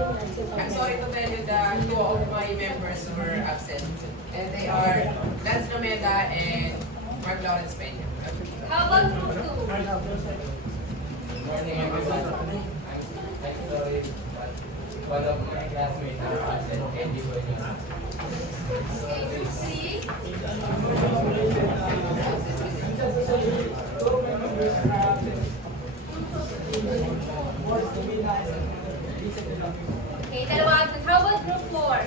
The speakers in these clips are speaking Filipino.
I'm sorry to tell you that two of my members were absent. And they are Lance Nomeda and Mark Lawrence Peña. How about group 2? Good morning, everyone. I'm sorry, but one of my classmates are absent and you were not. Okay, group 3? Okay, dalawa absent. How about group 4?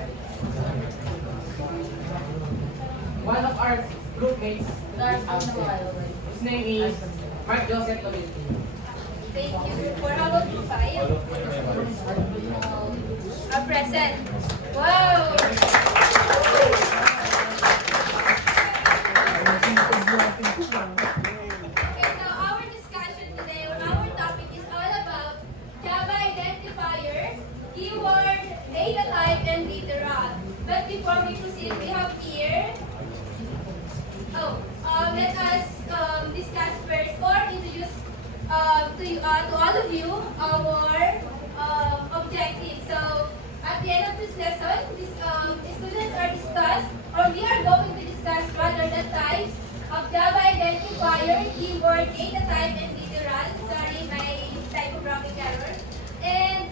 One of our group mates is absent. His name is Mark Joseph Lovinski. Thank you. Group 4. How about group 5? All of my members. Are present. Wow! Okay, so our discussion today, or our topic is all about Java identifier, keyword, data type, and literal. But before we proceed, we have here, let us discuss first or introduce to all of you our objective. So at the end of this lesson, students are discussed, or we are going to discuss rather the types of Java identifier, keyword, data type, and literal. Sorry, my typographic error. And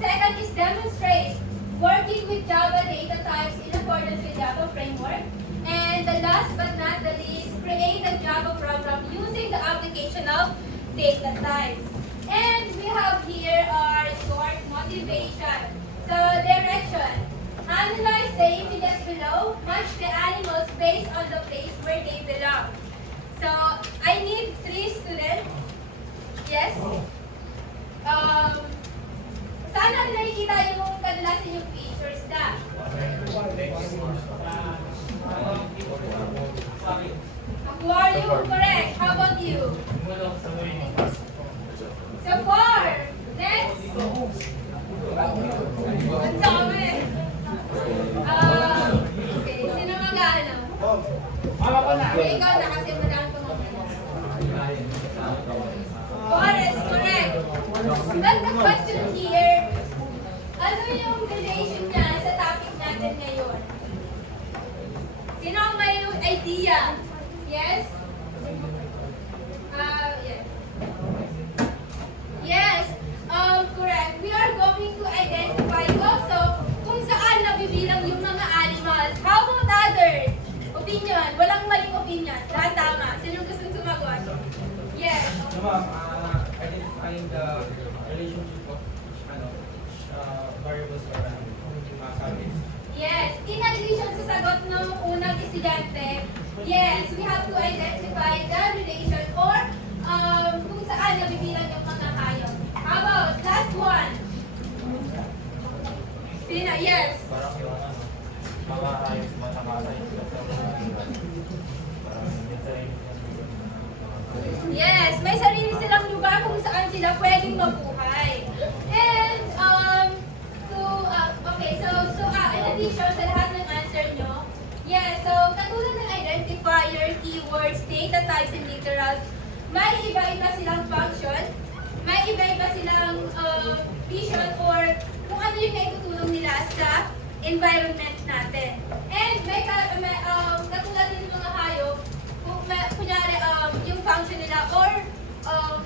second is demonstrate working with Java data types in accordance with Java framework. And the last but not the least, create a Java program using the application of data types. And we have here our short motivation. So direction. Analyze the images below. Match the animals based on the place where they belong. So I need 3 students. Yes? Saan natin nakikita yung kadalasan yung features na? Aquarium, correct. How about you? So 4. Next. Ang dami. Okay, sino mag-ano? Okay, ikaw na kasi madami pa Forest, correct. But the question here, ano yung relation niya sa topic natin ngayon? Sino ang may idea? Yes? Yes. Yes, correct. We are going to identify also kung saan nabibilang yung mga animals. How about others? Opinion. Walang maling opinion. Lahat tama. Sino gusto sumagot? Yes. So, ma'am, identifying the relationship of variables or subjects. Yes. In addition sa sagot ng unang estudyante, yes, we have to identify the relation or kung saan nabibilang yung mga hayop. How about last one? Sino? Yes. Parang yung mga hayop matakalay sila sa mga parang Yes, may sarili silang lugar kung saan sila pwedeng mabuhay. And, in addition sa lahat ng answer nyo, yes, so katulad ng identifier, keywords, data types, and literals, may iba-iba silang function, may iba-iba silang vision, or kung ano yung naitutulong nila sa environment natin. And may katulad din ng mga hayop, kung kunyari yung function nila or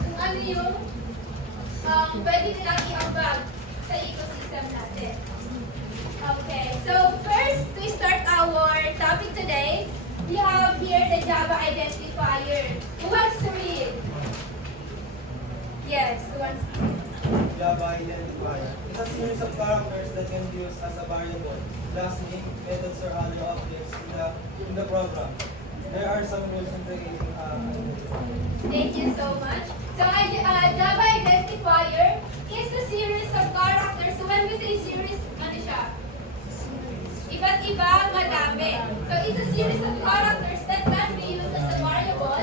kung ano yung pwede nilang i-ambag sa ecosystem natin. Okay, so first, to start our topic today, we have here the Java identifier. Who wants to read? Yes, who wants to read? Java identifier is a series of characters that can be used as a variable, class name, methods, or other objects in the program. There are some rules in creating Thank you so much. So, Java identifier is a series of characters. So, when we say series, ano siya? Iba't iba, madami. So, it's a series of characters that can be used as a variable,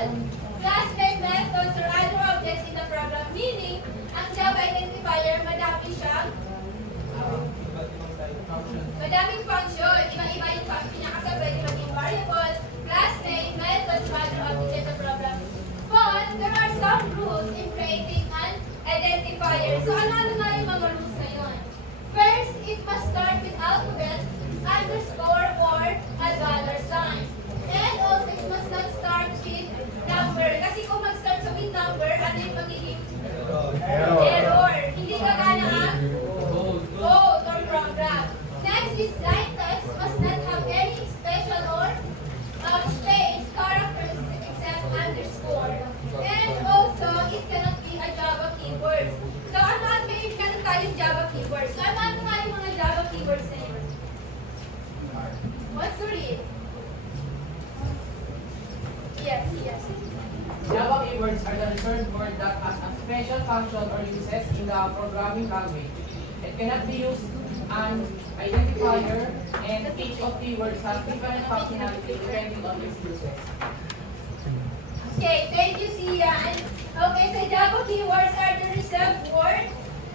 class name, methods, or other objects in the program. Meaning, ang Java identifier, madami siyang madaming function. Iba-iba yung function niya kasi pwede maging variable, class name, methods, other objects in the program. But there are some rules in creating an identifier. So ano nga yung mga rules na yun? First, it must start with alphabet, underscore, or a dollar sign. And also, it must not start with number. Kasi kung mag-start sa with number, ano yung magiging error? Hindi gagana ang code or program. Next is line text must not have any special or space, characters, except underscore. And also, it cannot be a Java keyword. So, ano may meron tayong Java keywords. So, ano nga yung mga Java keywords na yun? What's to read? Yes. Java keywords are the reserved word that has a special function or uses in the programming language. It cannot be used an identifier, and each of keywords has different functionality depending on its uses. Okay, thank you, Sia. And okay, so Java keywords are the reserved word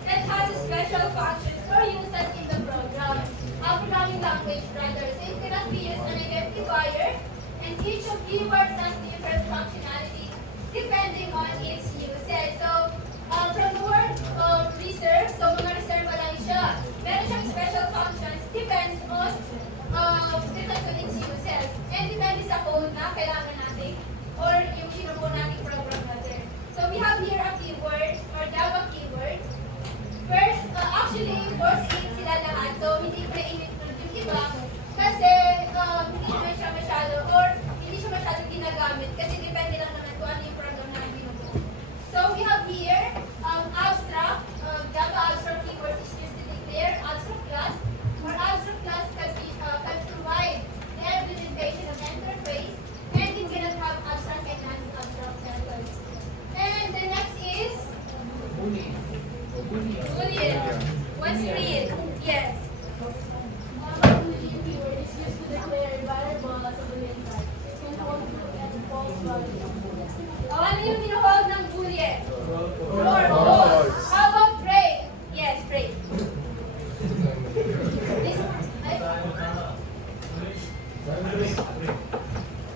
that has a special functions or uses in the program. Programming language rather. So it cannot be used an identifier, and each of keywords has different functionality depending on its uses. So from the word reserve, so mga reserve lang siya. Meron siyang special functions depends on its uses. And depende sa code na kailangan natin or yung sinubo nating program natin. So we have here a keywords or Java keywords. First, actually, course 8 sila lahat. So hindi ko na-include yung iba kasi hindi naman siya masyado or hindi siya masyado ginagamit kasi depende lang naman kung ano yung program na binubuo. So we have here abstract, Java abstract keyword is used to declare abstract class, or abstract class can provide the implementation of interface, and it cannot have abstract and non-abstract methods. And the next is Boolean. What's read? Yes. Boolean keyword is used to declare variable as a Boolean type. It can hold true and false values. Ano yung minuhold ng Boolean? True or false? How about break? Yes, break.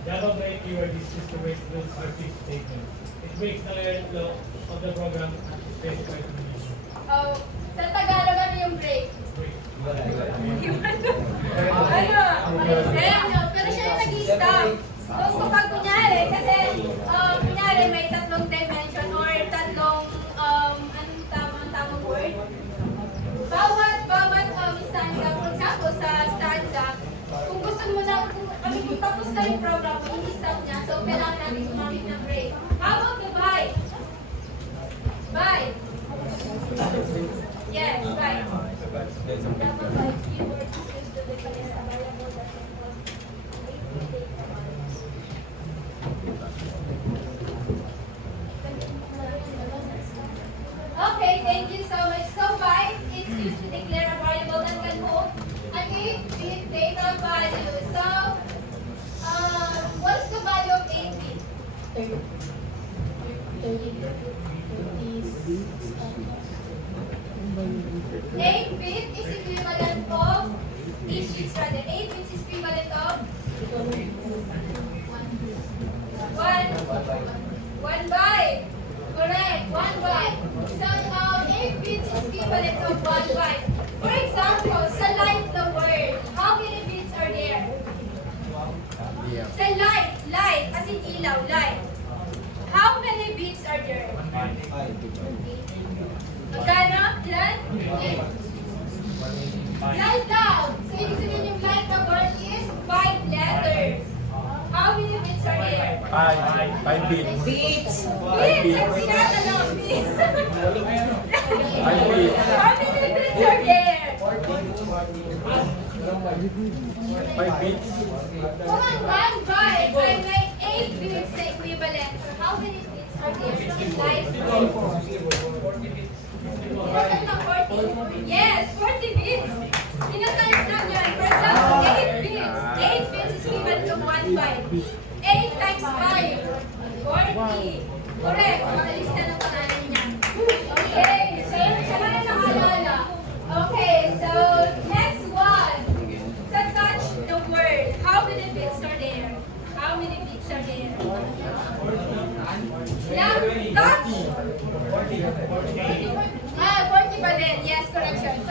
Java break keyword is used to break the specific statement. It breaks the law of the program at the specified condition. Oh, sa Tagalog ano yung break? Break. Ano? Pero siya yung nag-i-stop. Kung kapag kunyari, kasi kunyari may tatlong dimension or tatlong, anong tamang word? Bawat stanza, for example, sa stanza, kung gusto mo na, kung tapos na yung program mo, i-stop niya, so kailangan natin gumamit ng break. How about the bye? Bye. Yes, bye. Java bye keyword is used to declare a variable that can hold Okay, thank you so much. So bye is used to declare a variable that can hold an 8-bit data value. So, what's the value of 8-bit? 8-bit is equivalent of 8 bits rather. 8 bits is equivalent of 1 byte. Correct, 1 byte. So 8 bits is equivalent of 1 byte. For example, sa light the word, how many bits are there? Sa light, as in ilaw, light. How many bits are there? Magkano? Ilan? 8. Light loud. So ibig sabihin yung light the word is 5 letters. How many bits are there? 5 bits. Bits! Ang tinatanong, bits! 5 bits. How many bits are there? 5 bits. Kung ang 1 byte ay may 8 bits na equivalent, how many bits are there? Light. Ilan ng 40? Yes, 40 bits. Tinatimes lang yan. For example, 8 bits. 8 bits is equivalent to 1 byte. 8 times 5. 40. Correct. Makalista ng pangalan niya. Okay. So, siya na nakalala. Okay. So, next one. Sa touch the word. How many bits are there? How many bits are there? Ilang? Touch? 40 pa din. Yes, correction.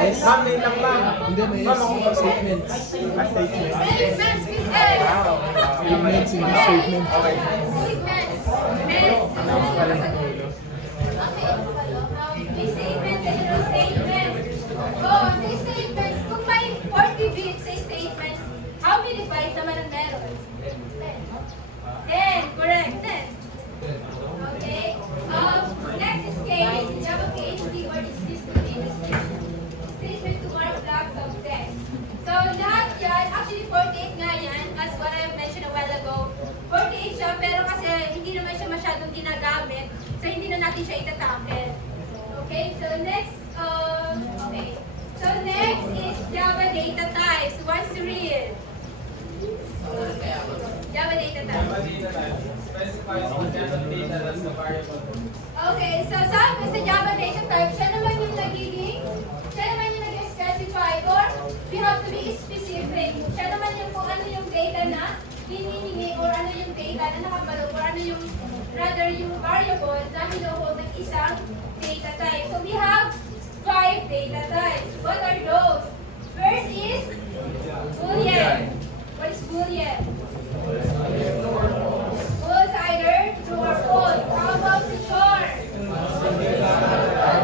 Ma'am, may lang lang. Hindi, may statements. Statements with S. Statements in the statement. Okay. Statements. May statements and no statements. Oh, sa statements, kung may 40 bits sa statements, how many bytes naman ang meron? 10. Correct. 10. Okay. Next is case. Java case, keyword is this contains statement to mark blocks of text. So, lahat yan, actually 48 nga yan, as what I mentioned a while ago. 48 siya, pero kasi hindi naman siya masyadong ginagamit, so hindi na natin siya itatakel. Okay, so next, So next is Java data types. Who wants to read? Java data types. Specifies what kind of data that's the variable. Okay, so sabi sa Java data type, siya naman yung nag-specify or we have to be specific. Siya naman yung kung ano yung data na hinihingi or ano yung data na nakabalog or ano yung rather yung variable na hinuhold ng isang data type. So we have 5 data types. What are those? First is Boolean. What is Boolean? False either true or false. How about the char?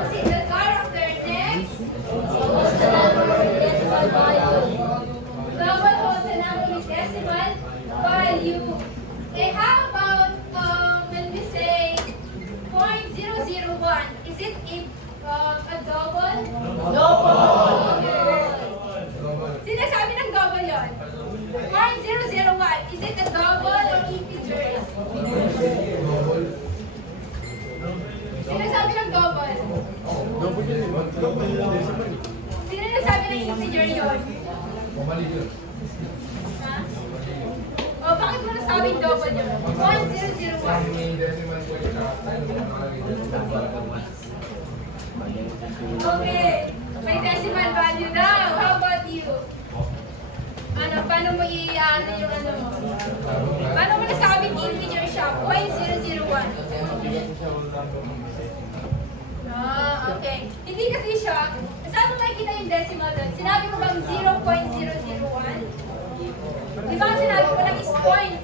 Single character. Next. Holds the number with decimal value. Global holds the number with decimal value. Okay, how about when we say 0.001? Is it a double? Sino sabi ng double yun? 0.001. Is it a double or integer? Sino sabi ng double? Sino nagsabi ng integer yun? Ha? O, bakit mo nasabing double yun? 0.001. Okay. May decimal value daw. How about you? Ano, paano mo i-ano yung ano mo? Paano mo nasabing integer siya? 0.001. Ah, okay. Hindi kasi siya, saan mo makikita yung decimal doon? Sinabi ko bang 0.001? Di ba ang sinabi ko lang is 0.001?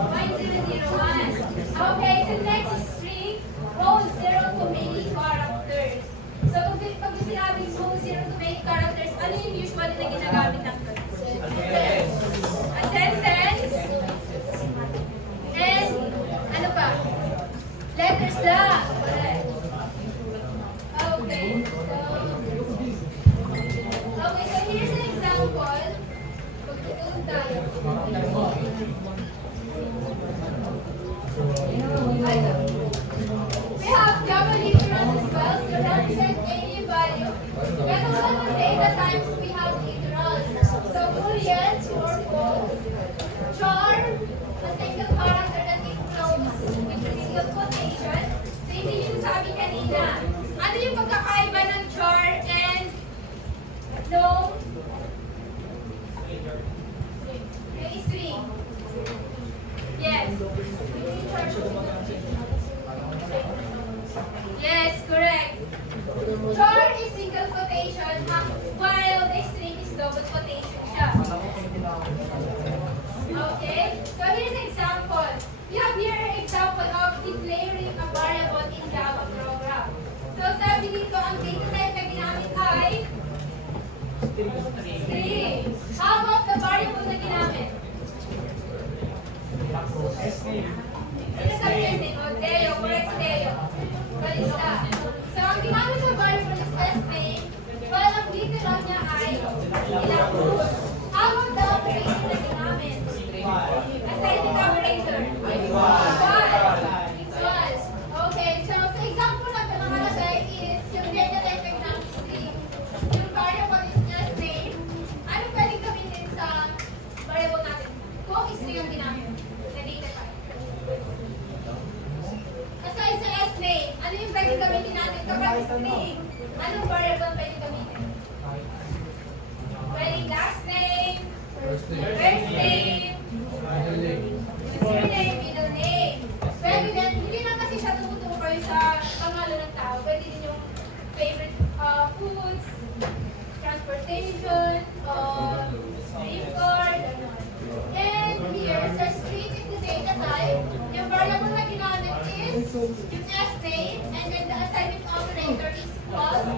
0.001. Okay, so next is string, holds 0 to many characters. So pag sinabing holds 0 to many characters, ano yung usually na ginagamit ng sentence? A sentence. And ano pa? Letters lang. Correct. Okay, so here's an example. Pagtutulog tayo. We have Java literals as well, so represent any value. When all the data types we have literals. So Boolean, true or false. Char, a single character that includes with a single quotation. So hindi yung sabi kanina. Ano yung pagkakaiba ng char and no? Yung string. Yes. Yes, correct. Char is single quotation while the string is double quotation siya. Okay? So here's an example. We have here an example of declaring a variable in Java program. So sabi dito, ang data type na ginamit ay string. How about the variable na ginamit? Sino sabi S-name? O, Teo. Correct si Teo. Balista. So, ang ginamit ng variable is S-name, while ang literal niya ay ilang root. How about the operator na ginamit? Assignment operator. Equals. Okay, so sa example na nakalagay is yung data type ng string. Yung variable is S-name. Ano pwedeng gamitin sa variable natin? Kung string ang ginamit na data type. Aside sa S-name, ano yung pwedeng gamitin natin kapag string? Anong variable pwedeng gamitin? Pwedeng last name, first name, surname, middle name. Pwede din, hindi lang kasi siya tumutukoy sa pangalan ng tao, pwede din yung yung S name, and then the assignment operator is called,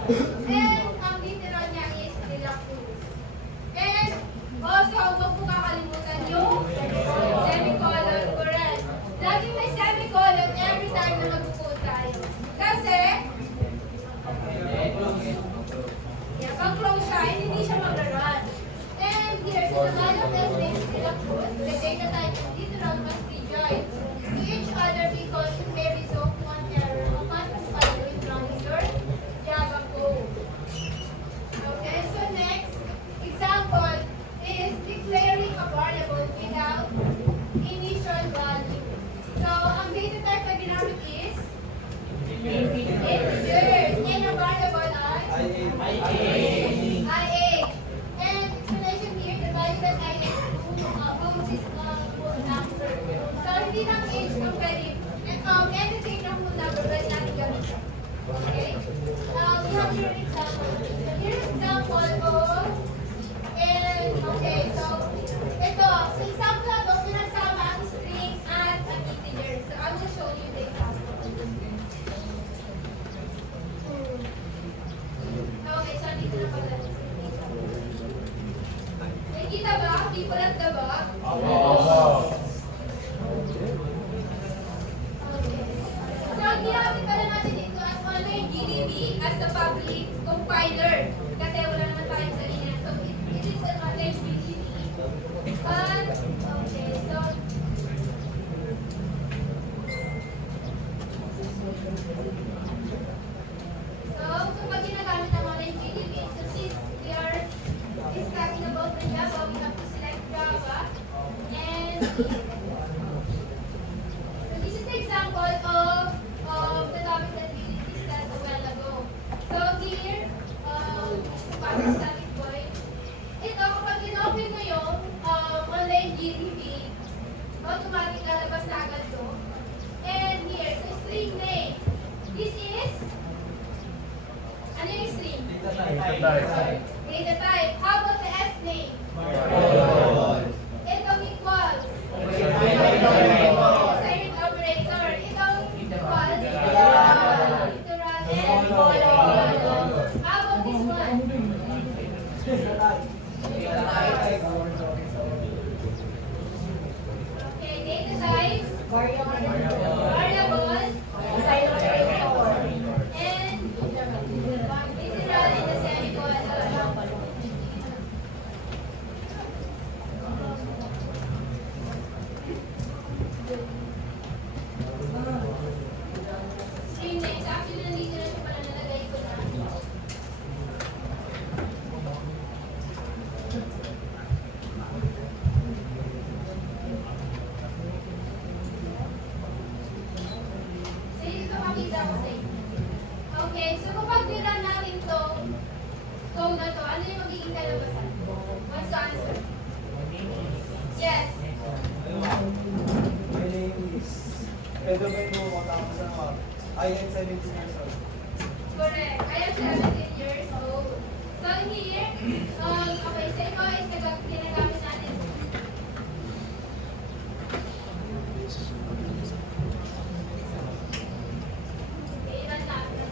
and ang literal niya is Delacruz. And also, huwag po kakalimutan yung semicolon, correct. Laging may semicolon every time na mag-code tayo. Kasi, pag close siya, hindi siya mag-run. And here, so the line of S name is Delacruz, the data type and literal must be joined to each other because it may result in one error upon compiling from your Java code. Okay, so next example is declaring a variable without initial value. So, ang data type na ginamit is integers. And ang variable ay IA. And explanation here, the value that IA holds is full number. So, hindi lang age ang pwede. Anything na full number, pwede natin gamitin. Okay? We have here an example. Here an example of, and, okay, so, ito, sa example na ito, pinagsama ang string at ang integer. So, I will show you the example. Okay, so, dito na pala. Nakikita ba? People at the back? Okay. So, ang ginamit pala natin dito as online GDB as the public compiler. Kasi wala naman tayong sarili. So, it is an online GDB. But, okay, so, kapag ginagamit ang online GDB, so since we are discussing about the Java, we have to select Java. And so this is the example of the topic that we discussed a while ago. So here, para static void, ito kapag in-open mo yung online GDB, automatic lalabas na agad to. And here, so string name. This is, ano yung string? Data type. How about the S name? Itong equals. Assignment operator. Itong equals. Literal and colon. How about this one? Okay, data types. Variable. Assignment operator. And literal and the semicolon. String names. Actually, nandito na siya pala nalagay ko na. So, dito makita ko sa inyo. Okay, so kapag nila natin itong code na to, ano yung magiging kalabasan? What's the answer? Yes. My name is Pedro Bendumo, tapos ano, I am 17 years old. Correct. I am 17 years old. So here, okay, so ito is ginagamit natin. Okay, ilan natin?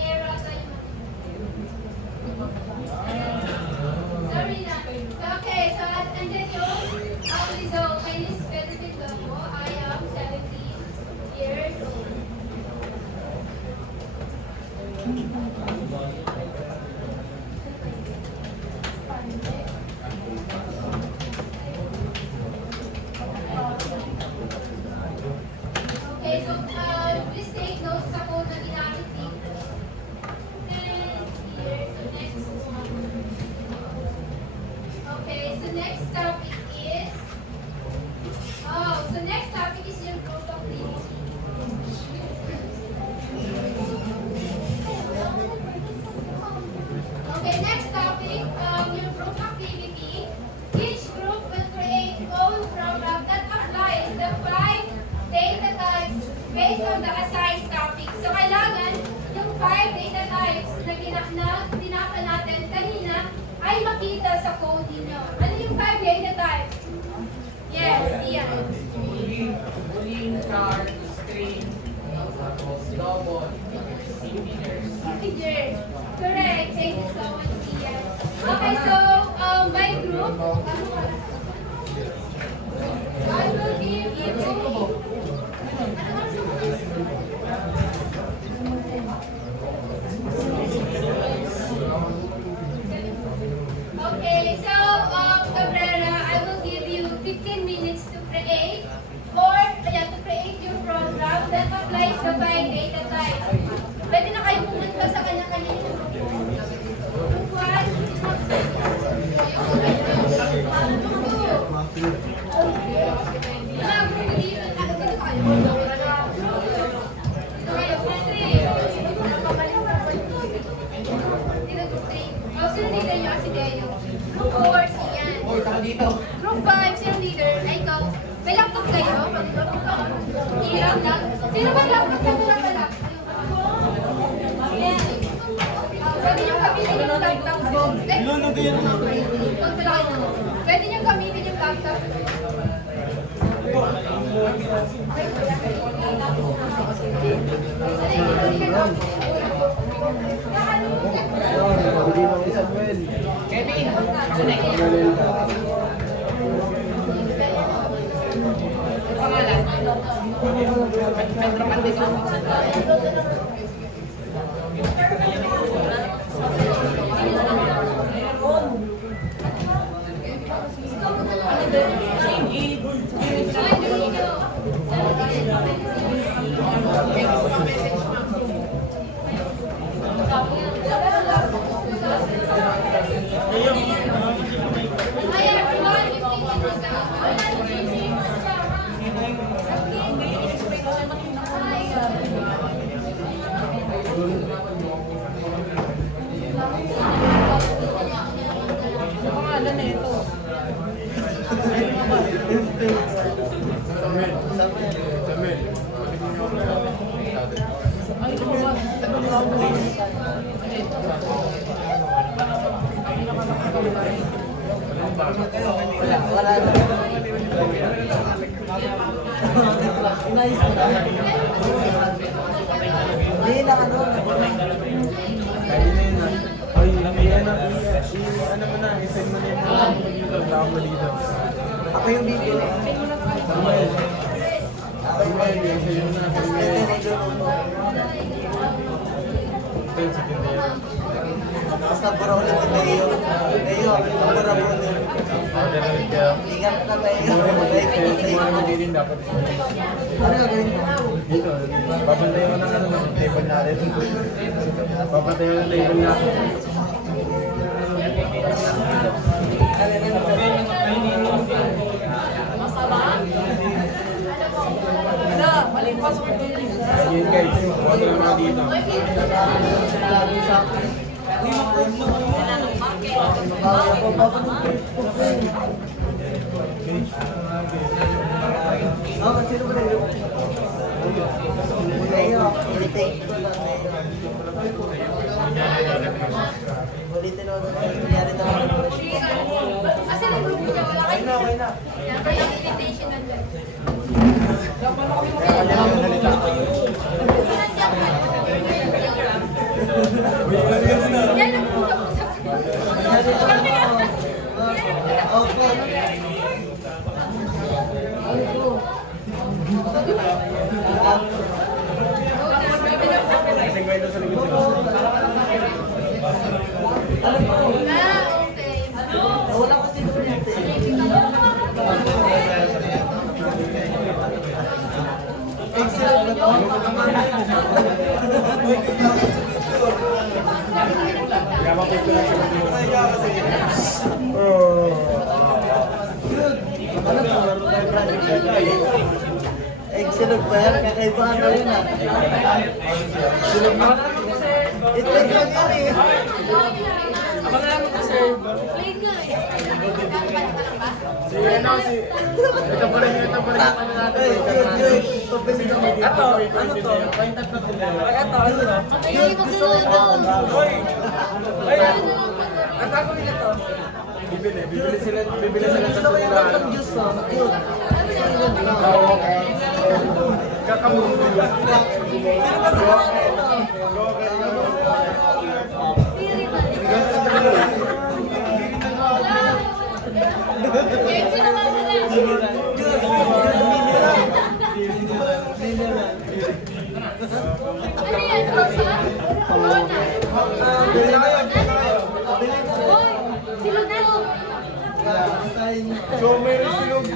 Era tayo. Sorry na. Okay, so andyan yung result. My name is Pedro Bendumo. I am 17 years old. Okay, so please take note sa code na ginamit dito. And here, so next one. Okay, so next topic is, yung group activity. Okay, next topic, yung group activity. Each group will create own program that applies the 5 data types based on the assigned topic. So, kailangan yung 5 data types na sa code niyo. Ano yung 5 data types? Yes, yan. Boolean, char, string, double, integers. Integers. Correct. Thank you so much, Ian. Okay, so by group, I will give you. Okay, so Cabrera, I will give you 15 minutes to create to create your program that applies the 5 data types. Pwede na kayo pumunta sa kanya-kanya yung grupo. Group 1, mga grupo dito, dito kayo. Dito kayo, group 3. Dito group 3. Oh, sino leader nyo? Si Deo. Group 4, si Ian. Group 5, sino leader? Ay, ikaw. May laptop kayo? Hirap lang. Sino ba laptop na wala? Ayan. Pwede nyo gamitin yung laptop. Pwede nyo gamitin yung laptop. Kevin, pangalan? Pedro Candido. Pangalan na ito. Ay, ito ba? Wala na. Inayos mo na. Hindi na ano. Ay, ano mo na, isend mo na yung tao mo dito. Ako yung bibili. Samuel. Samuel, isend mo na. Basta para ulit ito iyo. Iyo, para ulit. Ingat na tayo. Dapat Ano gagawin mo? dito, papantayin mo ng table natin. Papantayin mo ng table natin. Wala, maling password din. Yun guys, huwag na mga dito. Sino ba na yun? Ayo, ulitin. Ulitin mo. Nangyari na ako. Kasi ng grupo niya, wala kayo. Okay na. Never lang invitation nandun. Yan ang usap-usap. Kasing kayo doon sa likod nila. Okay. Wala kasi doon yun. Excellent na Kaya mapicture lang sila dito. Excellent ba yan? Kakaibahan na rin ah. Ito lang yan eh. Abangan mo ka, sir. Play nga eh. Ito pa rin yung ano natin. Ito, ano to? Paintat na to. Ito, ano to? Ay, Gusto ko ba? Hoy! Ay! Ang gagawin nila to? bibili. Bibili sila sa kanila. Kakamuti lang. So, meron silog.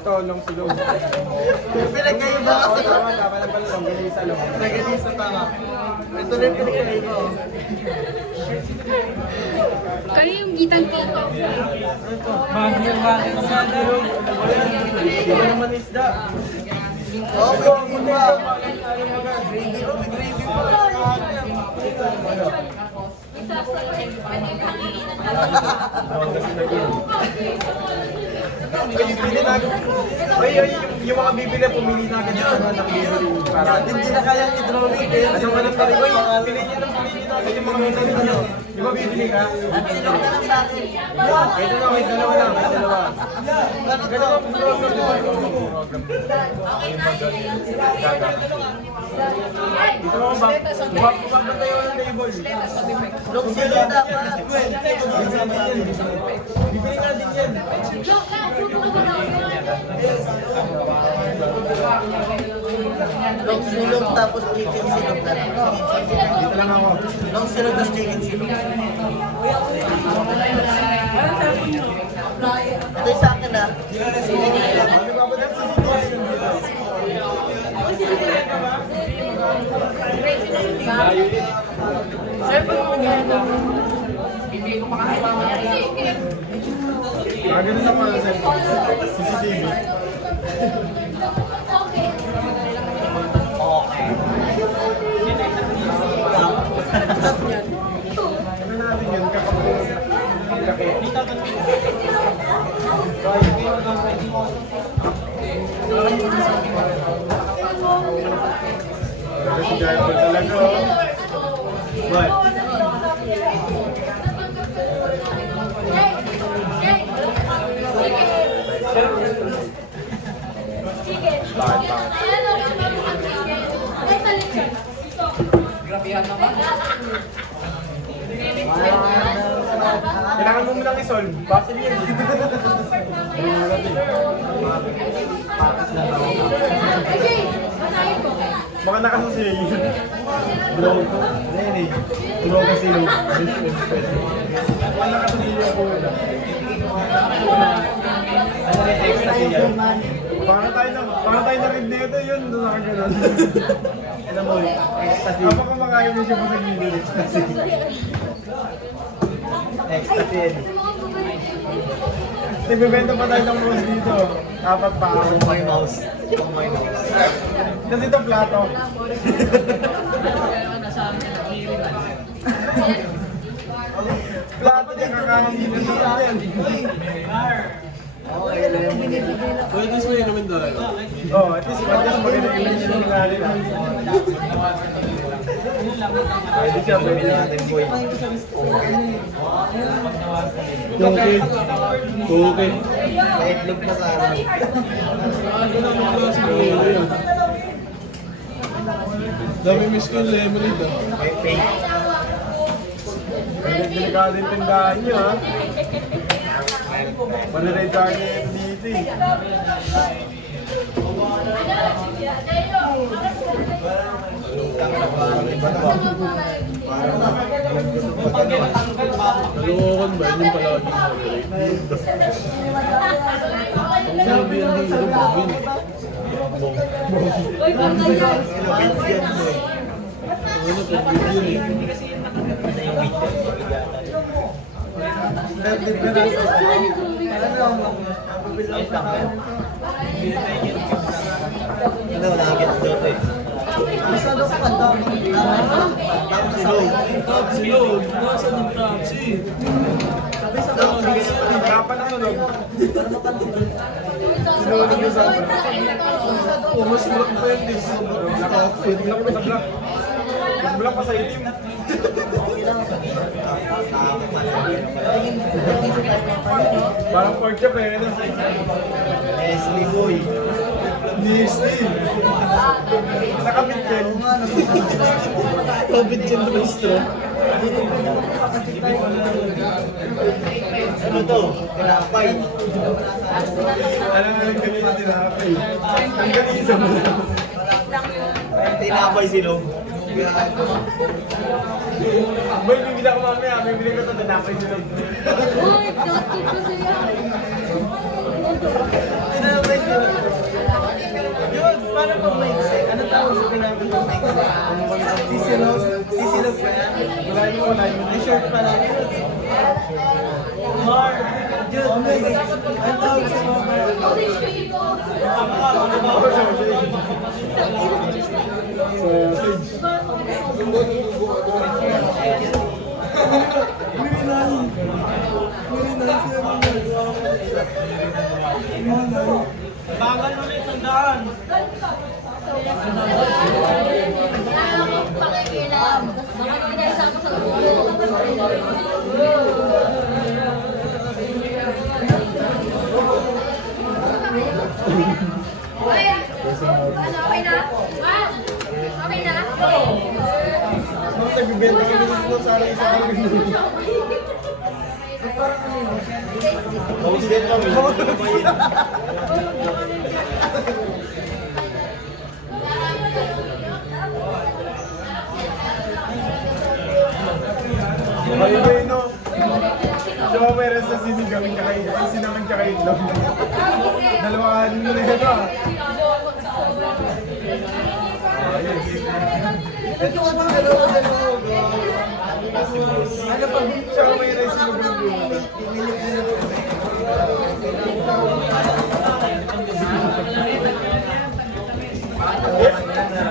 Ito, long silog. Pinagkaiba ako. Tama pala long ganisa lang. Naganisa tama. Ito rin pinagkaiba. Kaya yung gitan ko. Hindi naman isda. Oo, may iba. Gravy ro, may gravy pa. Bili na. Yung mga bibili, pumili na agad yung mga nakibili. Para Hindi na kayang i-drawing. Kaya ano ka lang tayo, pili na agad yung mga bibili. Di ba bibili ka? at silog na lang sa akin. Ito na, may dalawa lang, may dalawa. Ganun ang program. Dito mo ba? Bumabatayo ng table. Long silog dapat. Bibili ka din yan. Long silog tapos chicken silog na lang. Dito lang ako. Long silog tapos chicken silog. Ito yung sa akin ah. Hindi ko makakapamaya. Ganun lang pala sa CCTV. Ano natin yun? Kasi dahil ko talaga. What? Grabehan naman. Kailangan mo lang i-solve. Bakit yan? Baka nakasasil. Blow. Nene. Blow kasi no. Baka nakasasil yung bola. Para tayo na rin dito yun. Nakaganon. Alam mo, ecstasy. Apa kumakain mo siya pa sa gilid? Ecstasy. Ecstasy yan. Nagbibenta pa tayo ng mouse dito. Apat pa ako. May mouse. May mouse. Kasi ito plato. Plato niya kakain dito sa atin. Pwede sa iyo naman doon. Oh, at least maganda yung nga nila. Pwede siya, pwede natin boy. Okay. Okay. May itlog na sana. Dami miss ko yung lemonade ah. May fake. Delikado yung tindahan nyo ha. Mananay-daan nyo yung dito eh. Nalungokan ba? Yun yung palagi. Ang sabi yan dito, Bobin. Ano, pag-video eh. Ano, nakakit dito eh. Masyado ka kanta. Silog! Nasaan yung taxi? Hirapan na sunog. Sinulog yung sabi. Oh, mas block pa yung dis. Block pa sa block. Mas block pa sa itim. Parang pork chop eh. Ano? Leslie boy. Nisty. Sa kapit yan. Kapit yan sa straw. Ano to? Tinapay. Alam na lang ganito tinapay. Ang ganisa mo lang. Tinapay silong. Boy, bibili ako mamaya. Bibili ko ito tinapay sila. Tinapay sila. Yun, paano pag maiksi? Ano tawag sa pinapay ng maiksi? Tisilog? Tisilog pa yan? Wala yun. May short pa lang. Mark! Yun, may ang tawag sa mga bagal mo na isang daan. Okay na? Okay na? Bakit nagbibenta kami dito sa akin isa kami? Bawis din kami. Bye-bye no. Diba meron sa sinigang tsaka sinamang tsaka itlog. Dalawahan mo na ito ah. Ito ka bang dalawa sa mga ano pag Tsaka may rice na bubulong.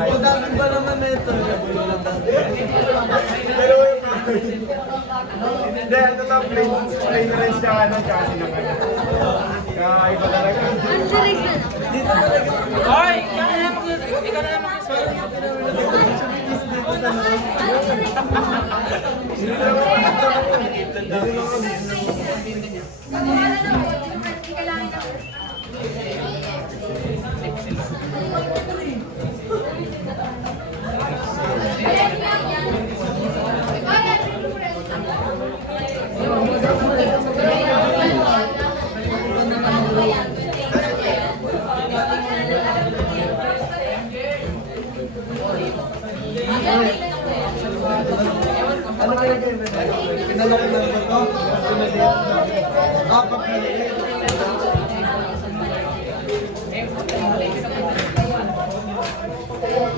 ang dami ba naman na ito? Pero hindi, ito na plain rice tsaka ano tsaka sinamang. Kaya iba talaga. Dito talaga. Hoy! Ikaw na lang mag-iswell. Ano kaya kayo? Pinalaki na ito. Apat na liit.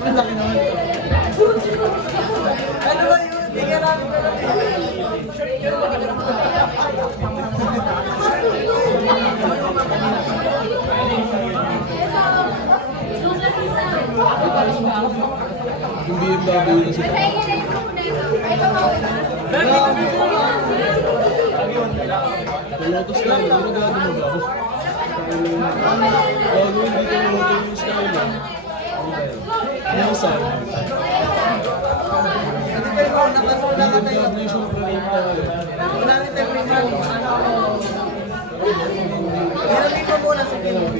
Ang laki naman ito. Ano ba yun? Hindi ka namin Yung BMW na sila. Lotus lang, ano gagawin mo ba ako? Bago hindi ko yung Skyline. Ano saan? Hindi kayo mo nakasula ka tayo. Nation Parade pa kayo. Wala rin tayo may money. Hirapin mo muna sa pinong.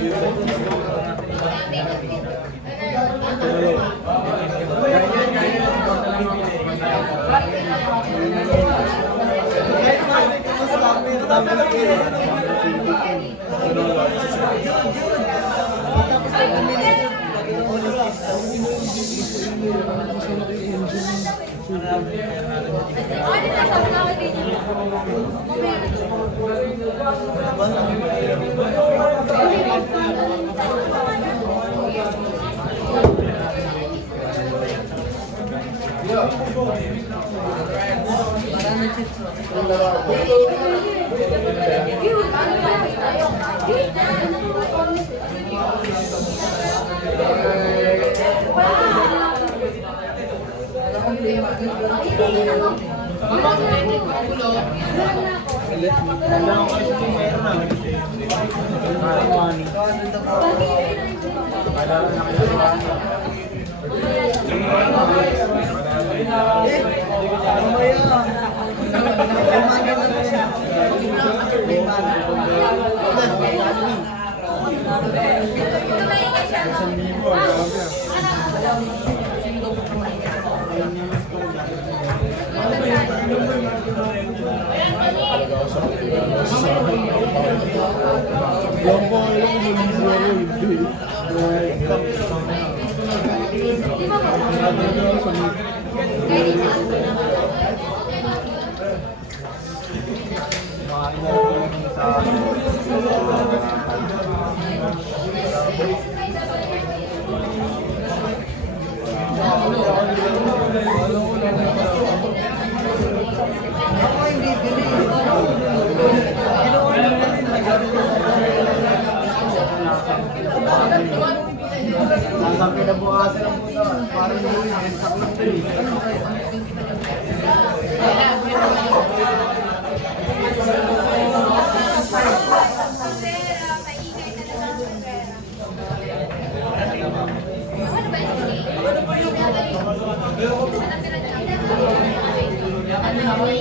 Hanggang kinabukasan ng puta, parang hindi yung taklong tuloy.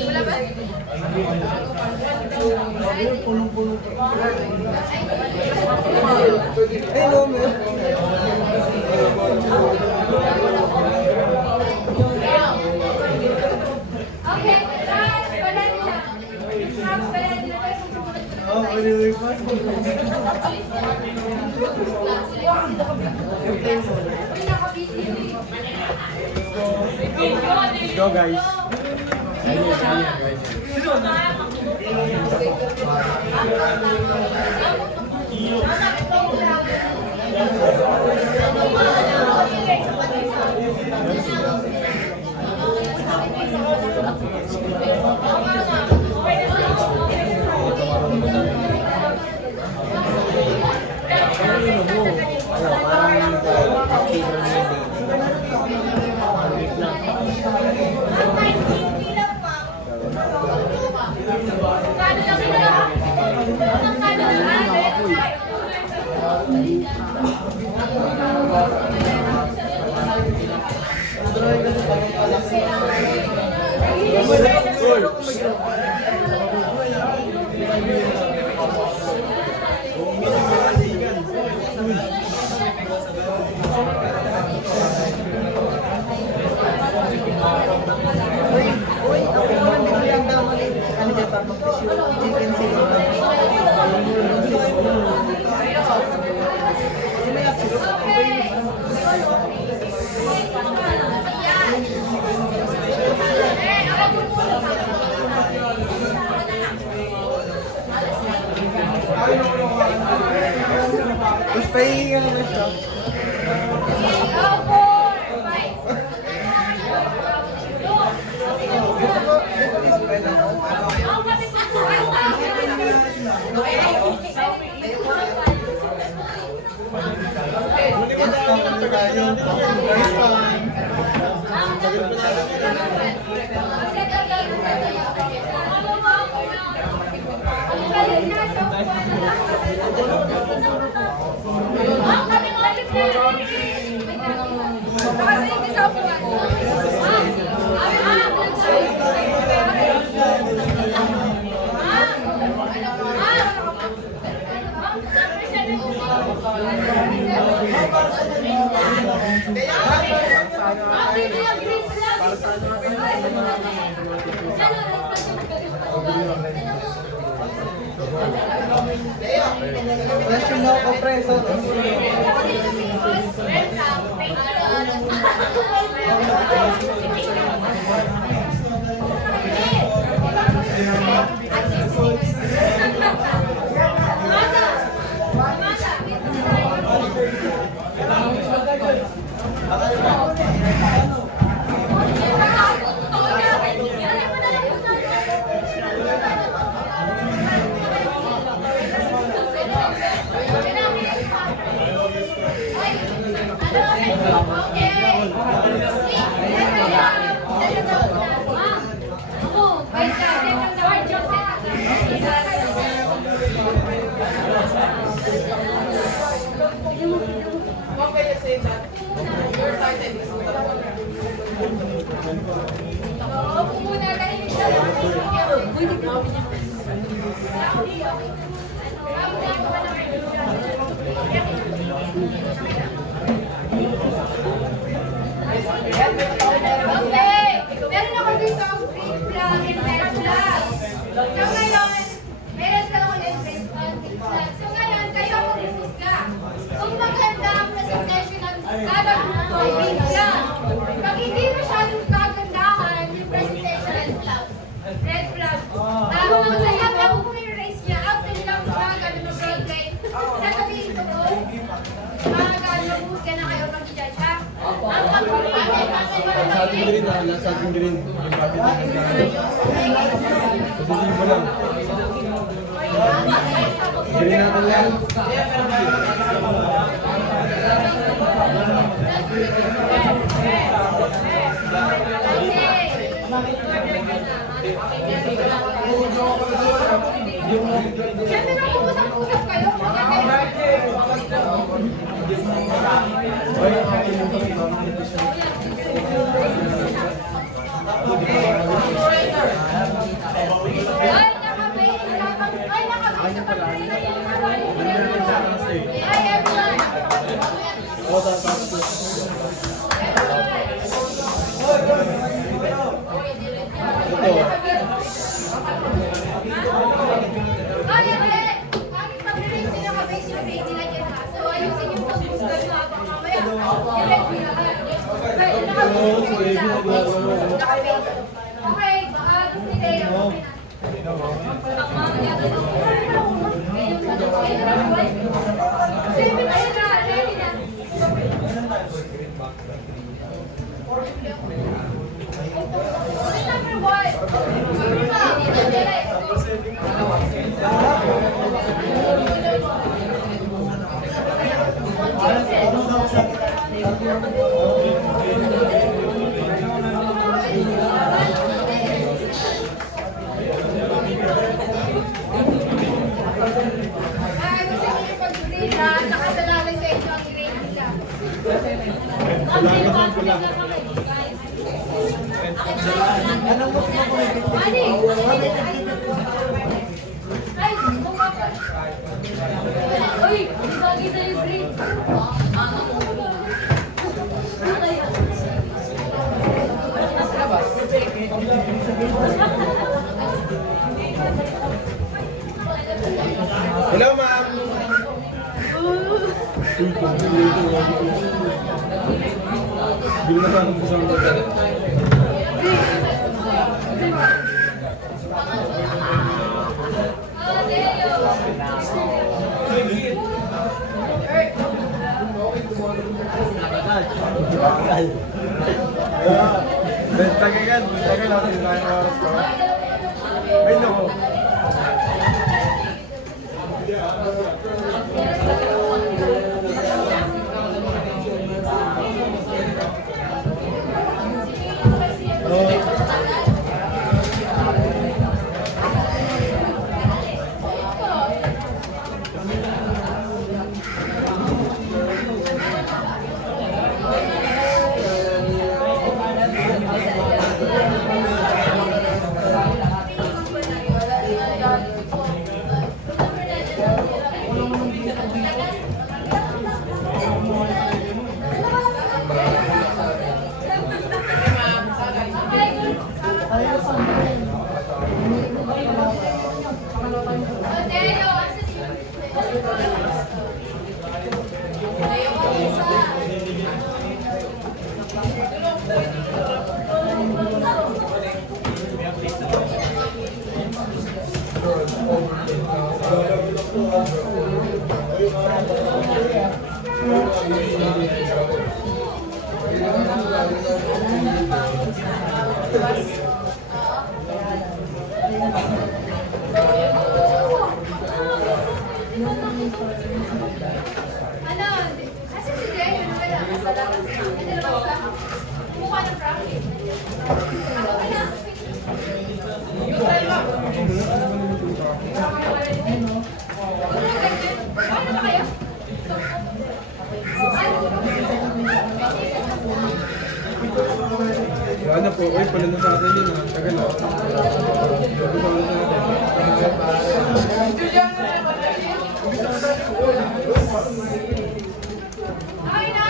Wala ba? Punong-puno. Eh, no, man. Okay, last, wala nila. Last, wala nila. Oh, anyway pa. Let's go, guys. Mas pahinga na siya. Ah! green flag. Para sa ano? Question now, compressor. What can you say that your title is Okay, meron ako dito ang green flag and red flag. So ngayon, meron ka lang ulit green flag. So ngayon, kayo ang mag-husga. Kung maganda ang presentation ng kada grupo, green flag. Pag hindi masyadong kagandahan yung presentation, red flag. Kung sasabi ako kung i-raise niya, after nilang mga mag-grade grade, sasabihin ko po, mag-husga na kayo mag-judge ha. Ang Sa ating green na, nasa ating green. Sabihin mo lang. Green natin yan. Siyempre na usap kayo. Ay, atin yung pag-ibang Okay, nakasalalay sa inyo ang grade nila. Uy, bagay sa'yo grade. Hello, ma'am. Bila na ba ang Tagagan natin yung oras ko. Ay, naku. Ano? Kasi si Jay, ano ba lang? Hindi naman siya. Mukha ng practice. Okay na. Ano ba kayo? Ano po, uy, pala na sa atin yun ha. Tagal na. Pala na Okay na?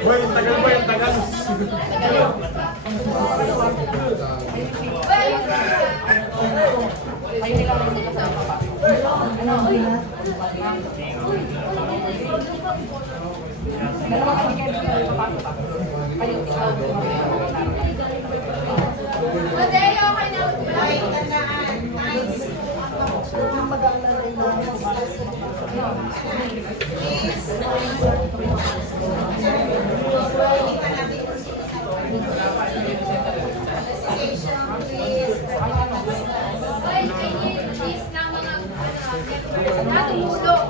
Boy, yung tagal ba? Yung tagal. Madali, okay na. Ay, I need this na mga natulog.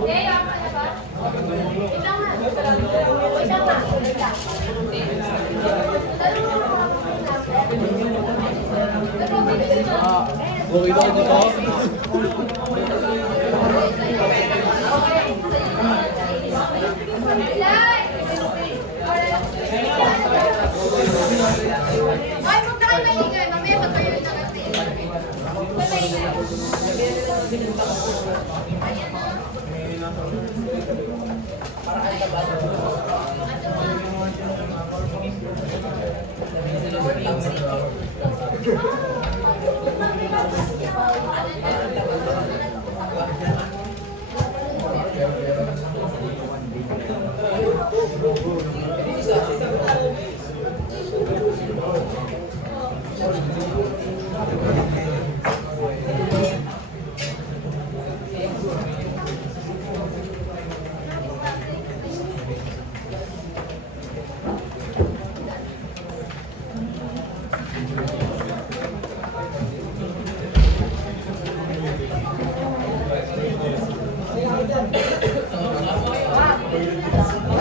Hey, ako na ba? Ito nga. Ito nga. Okay na dito. Ay, huwag na kayo maingay. Mamaya magkayo na natin. Maingay. Ayan na.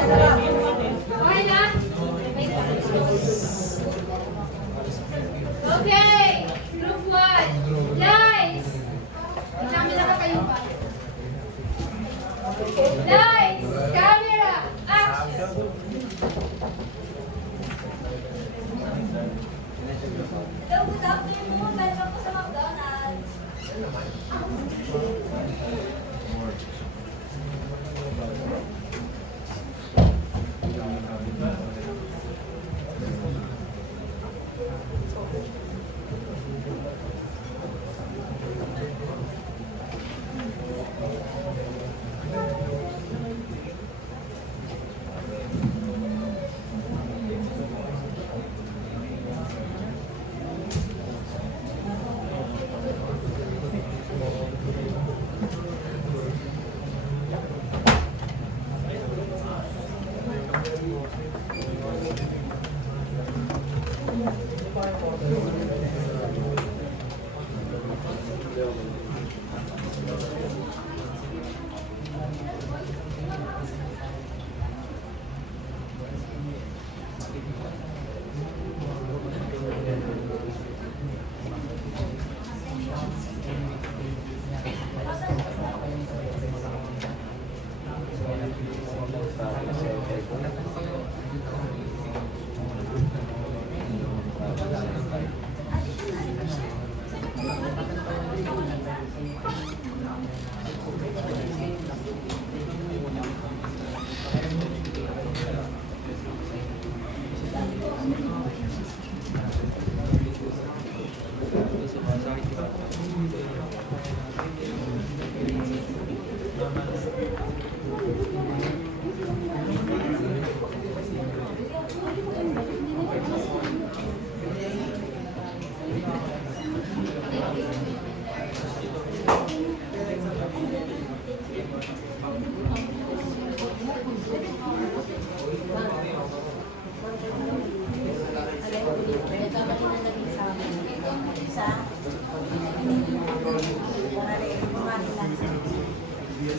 Okay na? Okay, group 1. Lights! Camera ka kayo pa. Lights! Camera! Action! Hello, good afternoon. Welcome po sa McDonald's.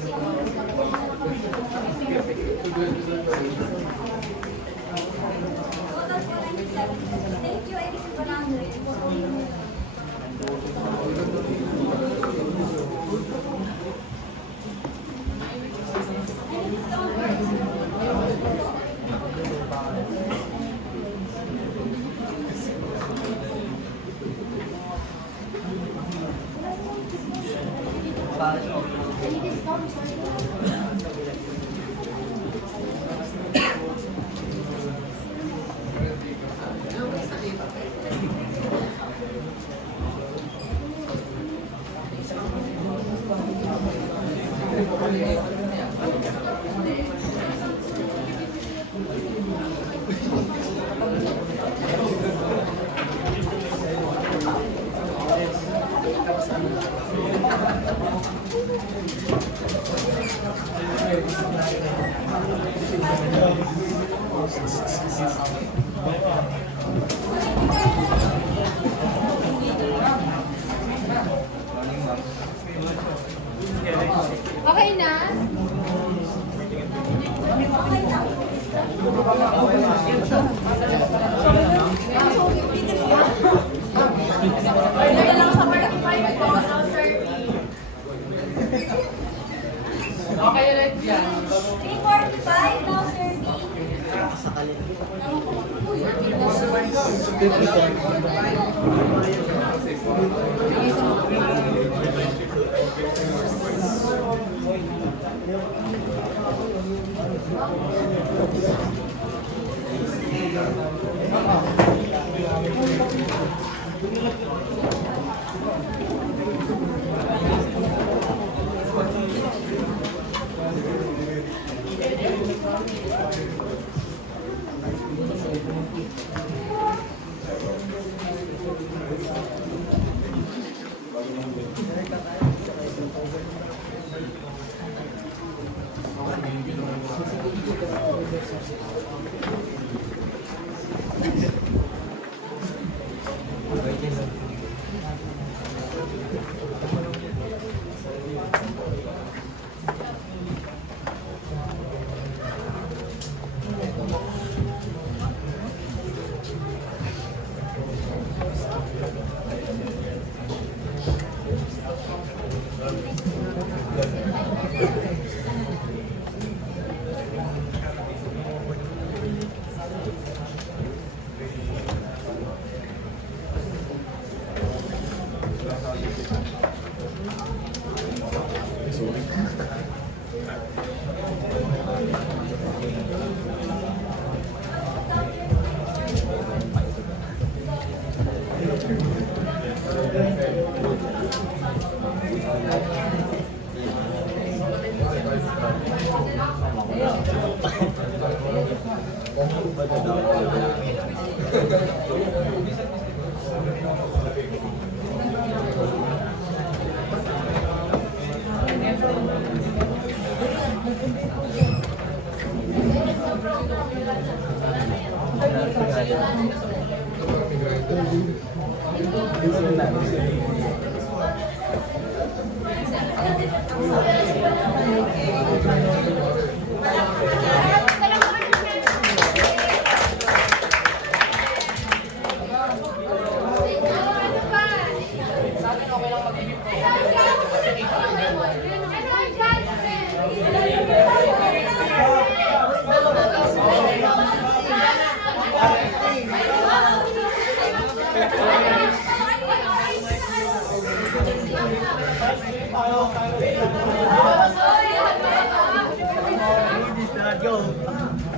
Total po 97. Thank you, Edison Panangre. Okay na? Ito lang sa part of my po, Sir B. Okay, ulit yan. 345 now, Sir B.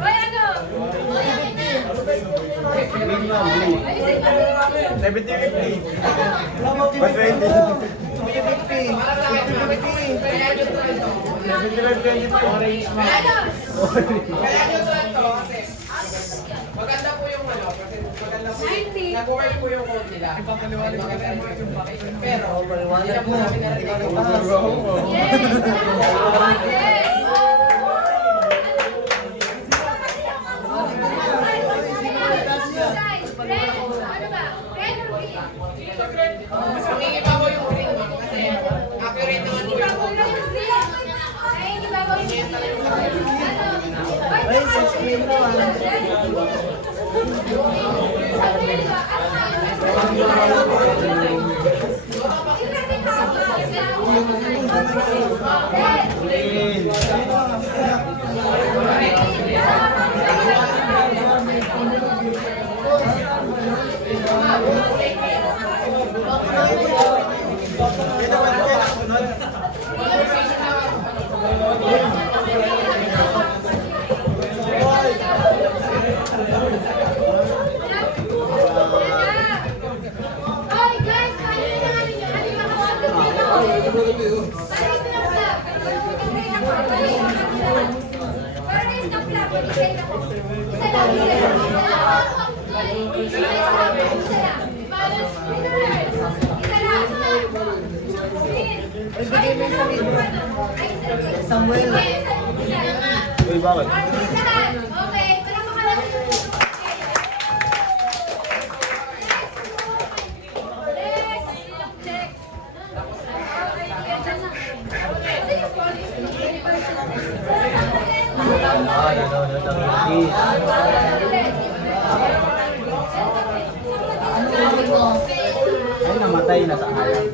Hoy, ano? 70-50. Kaya nyo to ito kasi maganda po yung ano, kasi maganda po yung nag-work po yung code nila. Pero, hindi na po namin narinig. Yes! Ano ba? Red or green? Mas mangingiba ko yung green ma'am kasi accurate naman po yung code. Hoy, guys, kainin na namin yun. Ano yung mga photo dito? Paris na vlog. Paris na vlog. Isa lang. Isa lang. Samuel. Uy, bakit? Okay, wala pa ka lang. Ay, namatay na sa hayop.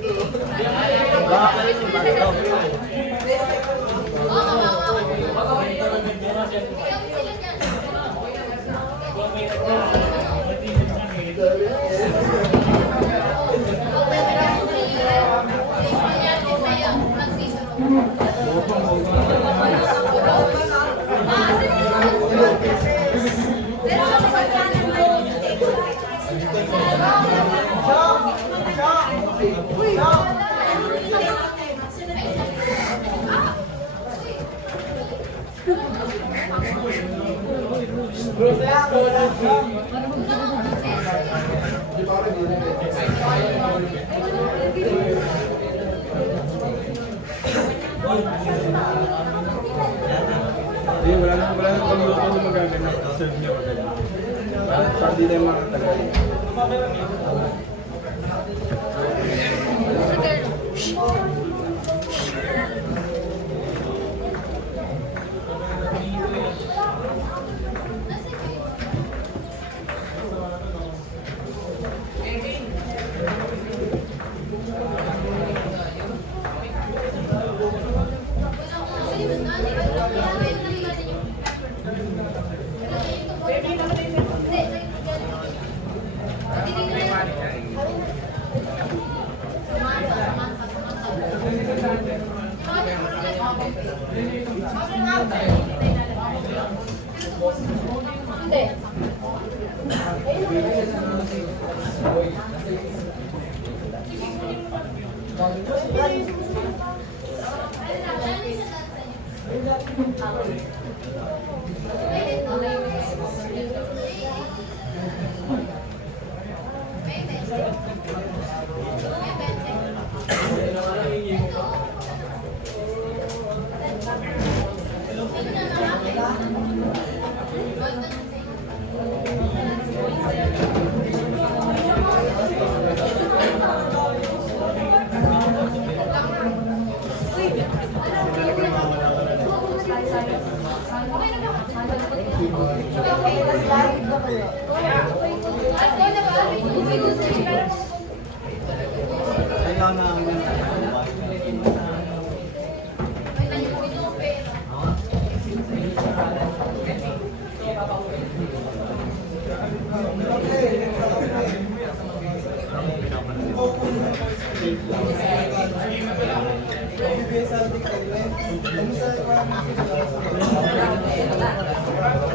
Hindi, wala nang pangluto na magaganap. Serve niyo pa talaga. Sabi na yung mga tagal.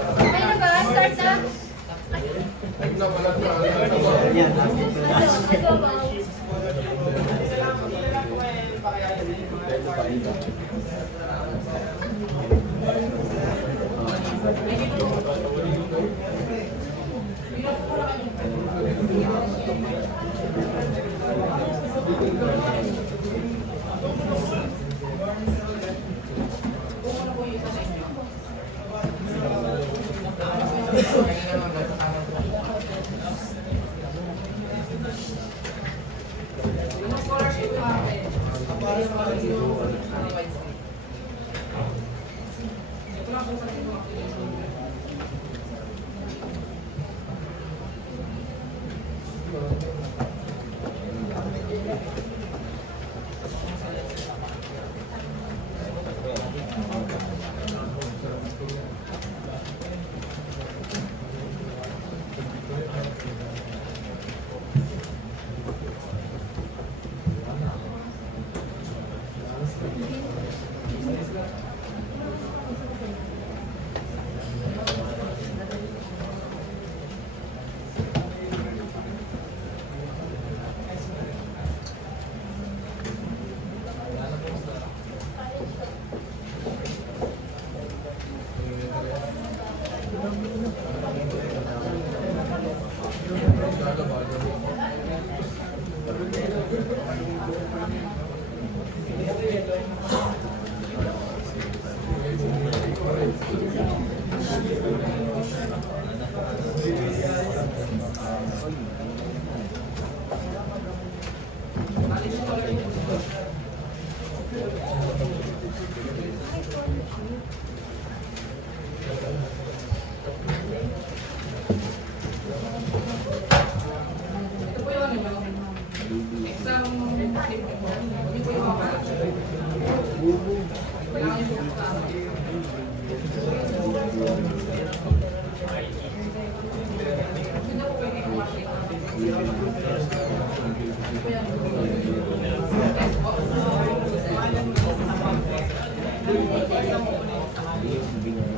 Okay na ba? Start na? Yung scholarship natin, para sa mga ito lang po sa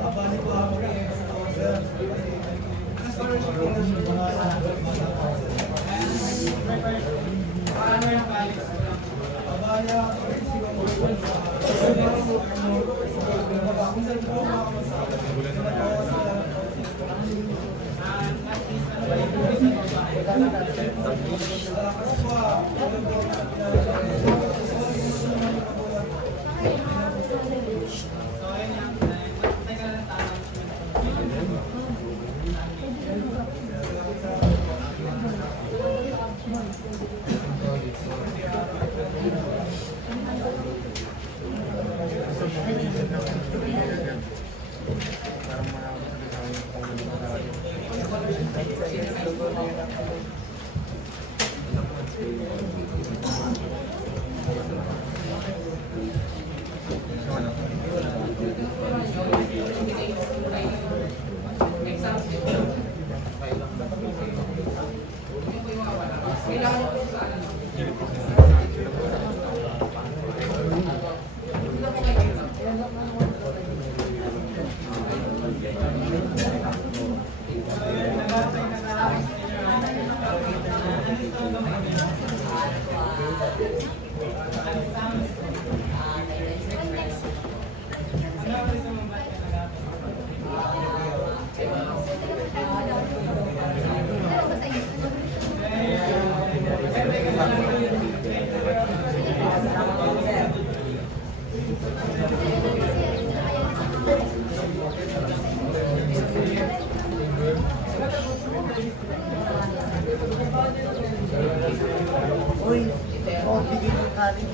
Abali po ako kay sir. Scholarship din na mga abali ako Uy, oh, bigay ng kanin.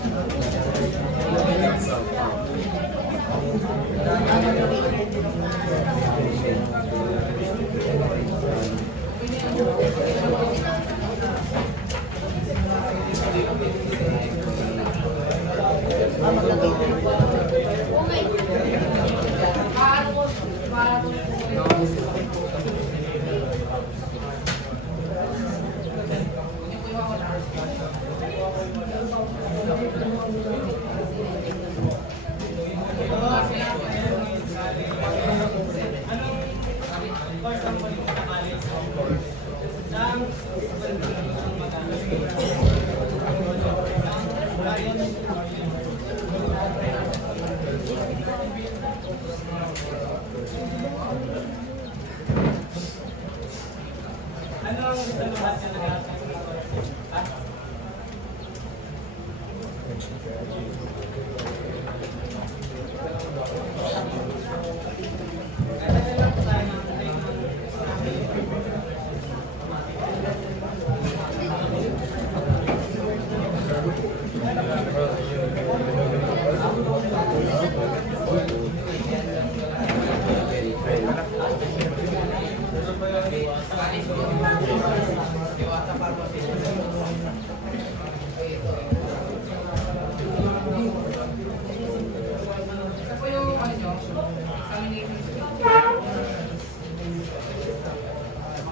Ito po yung ano nyo, examination.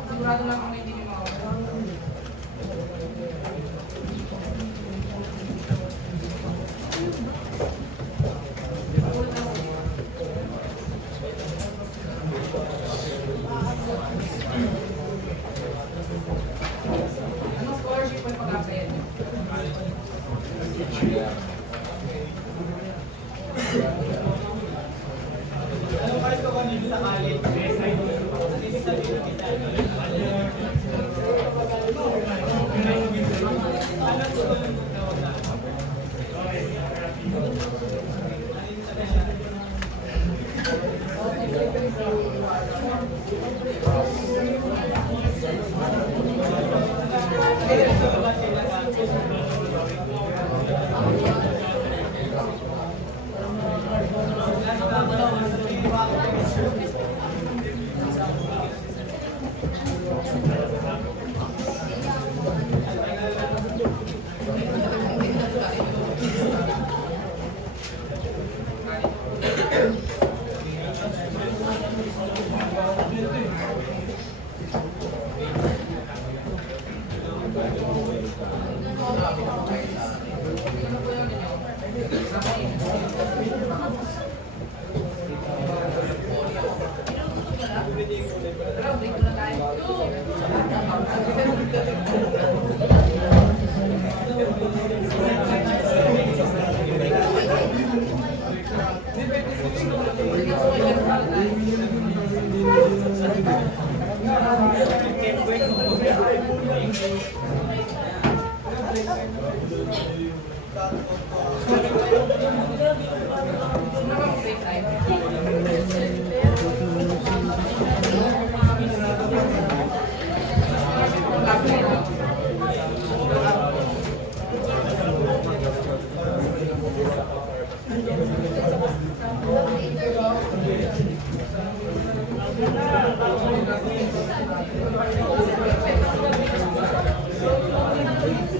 Sigurado lang kung hindi nyo makakita. Anong scholarship po yung pag-applyan nyo?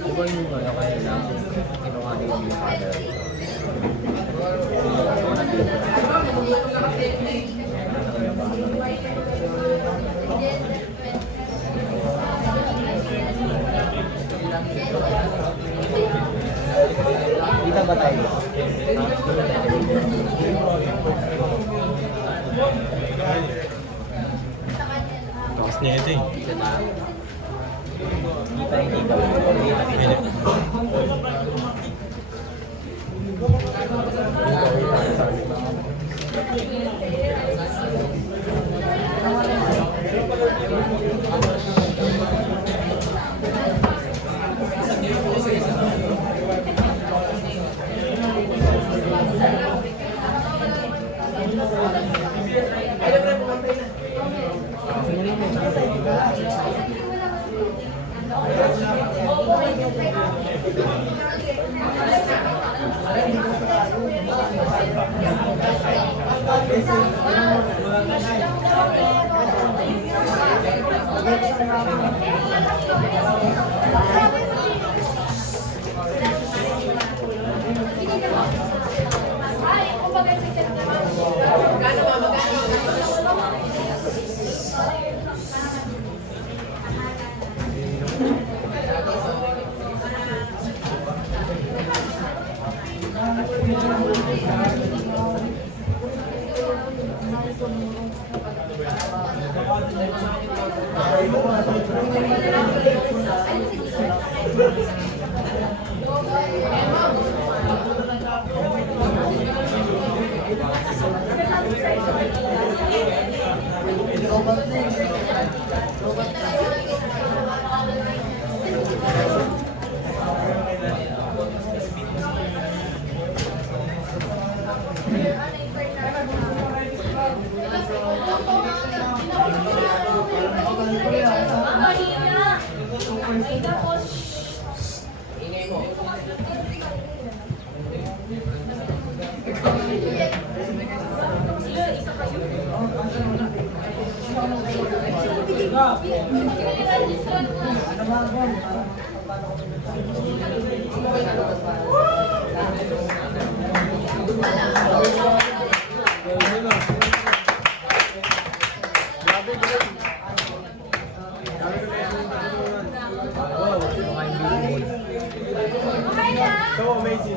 Diba yung ano kaya lang, kinuha niyo yung father. Kita ba tayo? Takas niya ito eh. Kita na. Kita. So amazing.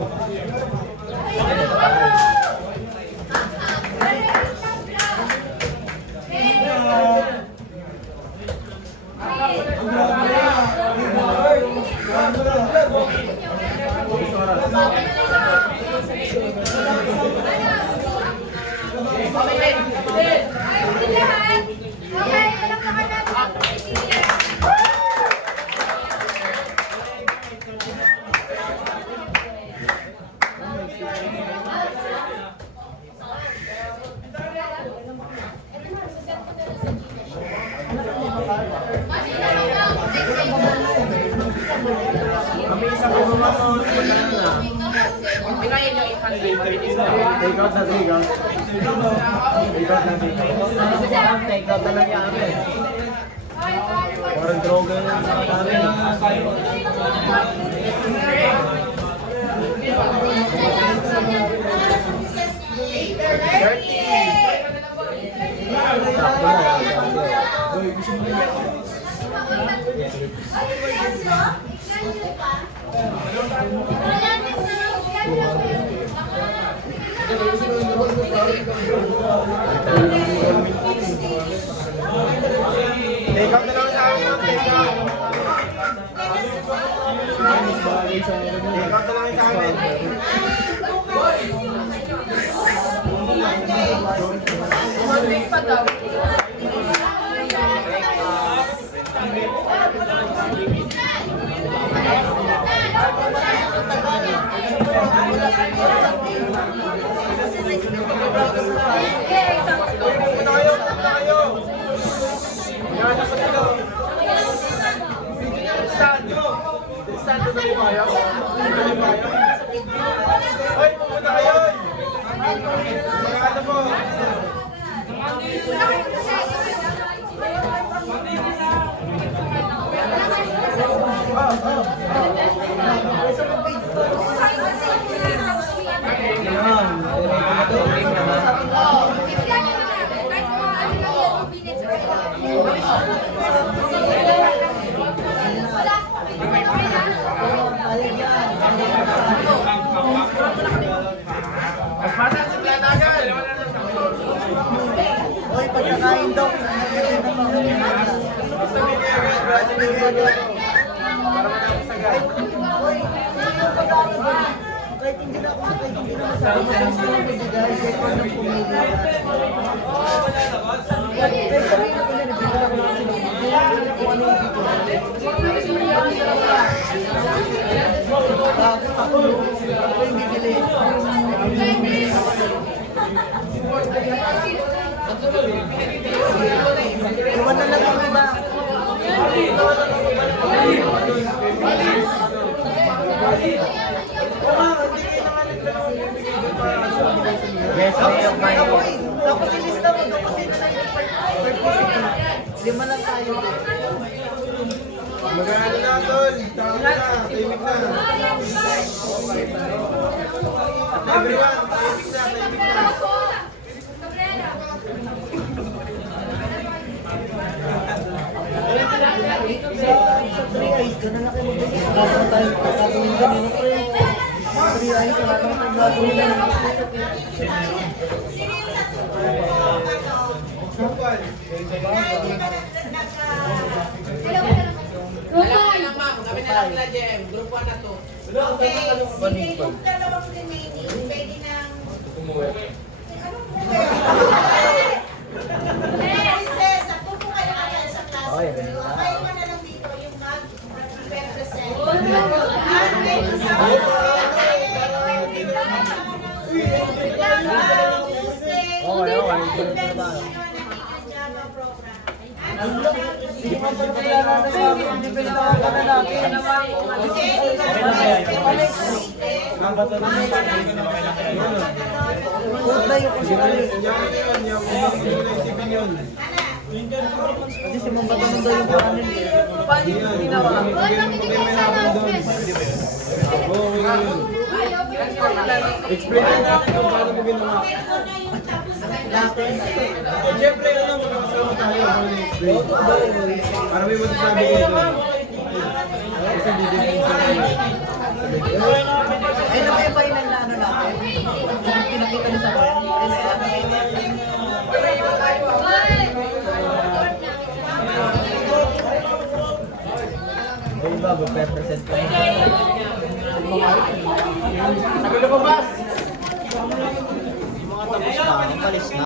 Kami isa ko bumatos, magkano na? Binayin yung 800, mabilis na. Take out na, take out. Take out na, take out. Take out na lang yan kami. Parang droga yun sa kami. Take out na lang sa amin yun, take out. Take out na lang sa amin. Take pa daw. Hoy, pupunta kayo! Magkano po? Mas mataas sa planagan! Hoy, pagkakain daw. Basta bigyan agad, brother, bigyan agad. Para matapos agad. Hoy, kahit hindi na masabi, guys, record ng pumili. Pero sabihin na pala, nabigyan ako lang sila. Kung ano yung dito. Ako yung bibili. Iwan na lang yung iba. Yes, Tapos ilista mo doon kasi na lang yung lima lang tayo. magkano na, tol? Tama na, timik na. Everyone, timik na, timik na. Sa 3 eyes, gano'n na kayo mag-isip. Basta tayo gagawin ganun. 3 eyes, wala naman tayo gagawin ganun. Kami na ma'am, kami na lang sila JM. Group 1 na to. Okay, sige, yung dalawang remaining, pwede nang... Princess, ako po kayo kaya sa klase. Kayo pa na lang dito, yung mag-represent. At ngayon sa Hindi pa pa kailangan na sa amin. Hindi pa na natin. Huwag na yung kasi kali. Kasi si Mamba Tanong daw yung kanin. Paano yung ginawa? Explain na natin kung paano mo ginawa. Siyempre, magkakasama tayo. Para may masasabi kayo doon. Kasi didipin sa kayo. Ano ba yung final na ano natin? Yung pinakita niyo sa akin? Ay, bago, represent ko. Nagulo ko, Bas! Mga tapos na, palis na.